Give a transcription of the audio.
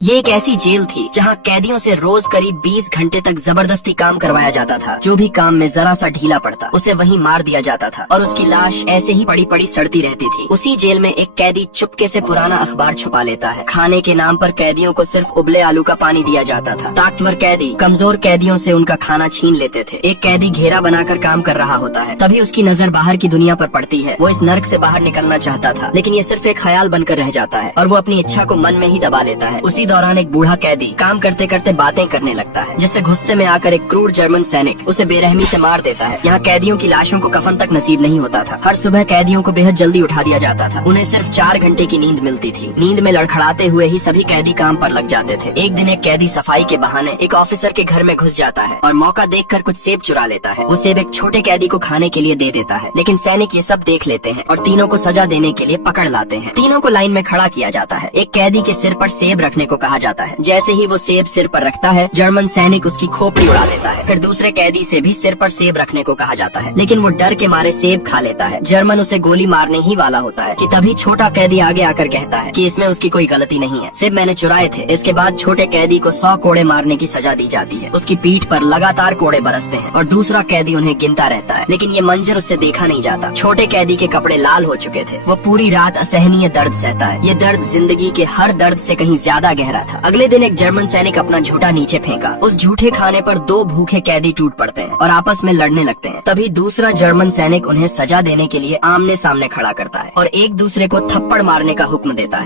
ये एक ऐसी जेल थी जहाँ कैदियों से रोज करीब 20 घंटे तक जबरदस्ती काम करवाया जाता था। जो भी काम में जरा सा ढीला पड़ता उसे वहीं मार दिया जाता था और उसकी लाश ऐसे ही पड़ी पड़ी सड़ती रहती थी। उसी जेल में एक कैदी चुपके से पुराना अखबार छुपा लेता है। खाने के नाम पर कैदियों को सिर्फ उबले आलू का पानी दिया जाता था। ताकतवर कैदी कमजोर कैदियों से उनका खाना छीन लेते थे। एक कैदी घेरा बनाकर काम कर रहा होता है, तभी उसकी नजर बाहर की दुनिया पर पड़ती है। वो इस नर्क से बाहर निकलना चाहता था, लेकिन ये सिर्फ एक ख्याल बनकर रह जाता है और वो अपनी इच्छा को मन में ही दबा लेता है। उसी दौरान एक बूढ़ा कैदी काम करते करते बातें करने लगता है, जिससे गुस्से में आकर एक क्रूर जर्मन सैनिक उसे बेरहमी से मार देता है। यहाँ कैदियों की लाशों को कफन तक नसीब नहीं होता था। हर सुबह कैदियों को बेहद जल्दी उठा दिया जाता था। उन्हें सिर्फ 4 घंटे की नींद मिलती थी। नींद में लड़खड़ाते हुए ही सभी कैदी काम पर लग जाते थे। एक दिन एक कैदी सफाई के बहाने एक ऑफिसर के घर में घुस जाता है और मौका देखकर कुछ सेब चुरा लेता है। वो सेब एक छोटे कैदी को खाने के लिए दे देता है, लेकिन सैनिक ये सब देख लेते हैं और तीनों को सजा देने के लिए पकड़ लाते हैं। तीनों को लाइन में खड़ा किया जाता है। एक कैदी के सिर पर सेब रखने को कहा जाता है। जैसे ही वो सेब सिर पर रखता है, जर्मन सैनिक उसकी खोपड़ी उड़ा देता है। फिर दूसरे कैदी से भी सिर पर सेब रखने को कहा जाता है, लेकिन वो डर के मारे सेब खा लेता है। जर्मन उसे गोली मारने ही वाला होता है कि तभी छोटा कैदी आगे आकर कहता है कि इसमें उसकी कोई गलती नहीं है, सेब मैंने चुराए थे। इसके बाद छोटे कैदी को 100 कोड़े मारने की सजा दी जाती है। उसकी पीठ पर लगातार कोड़े बरसते हैं और दूसरा कैदी उन्हें गिनता रहता है, लेकिन ये मंजर उससे देखा नहीं जाता। छोटे कैदी के कपड़े लाल हो चुके थे। वो पूरी रात असहनीय दर्द सहता है। ये दर्द जिंदगी के हर दर्द से कहीं ज्यादा गहरा था। अगले दिन एक जर्मन सैनिक अपना झूठा नीचे फेंका। उस झूठे खाने पर 2 भूखे कैदी टूट पड़ते हैं और आपस में लड़ने लगते हैं। तभी दूसरा जर्मन सैनिक उन्हें सजा देने के लिए आमने सामने खड़ा करता है और एक दूसरे को थप्पड़ मारने का हुक्म देता है।